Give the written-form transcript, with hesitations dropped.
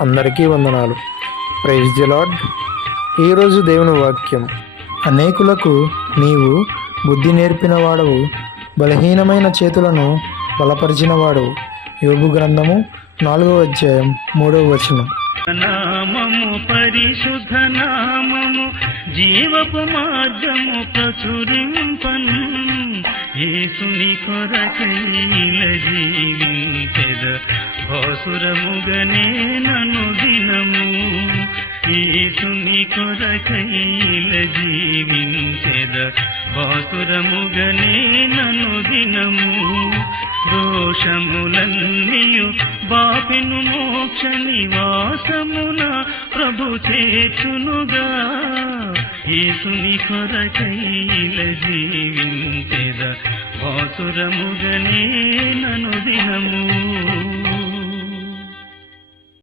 అందరికీ వందనాలు. Praise the Lord. ఈరోజు దేవుని వాక్యం, అనేకులకు నీవు బుద్ధి నేర్పిన వాడవు, బలహీనమైన చేతులను బలపరిచిన వాడవు. యోబు గ్రంథము 4వ అధ్యాయం 3వ వచనం. నామము పరిశుద్ధ నామము జీవపు మార్గము ప్రచురింపను. యేసుని కొరకైల జీవించెద భాసురముగనే నను దినము. యేసుని కొరకైల జీవించెద భాసురముగనే నను దినము. దోషములన్నీయు బాపెను మోక్ష నివాసమున ప్రభు చేర్చునుగా. యేసుని కొరకైల జీవించెద భాసురముగనే నను దినము.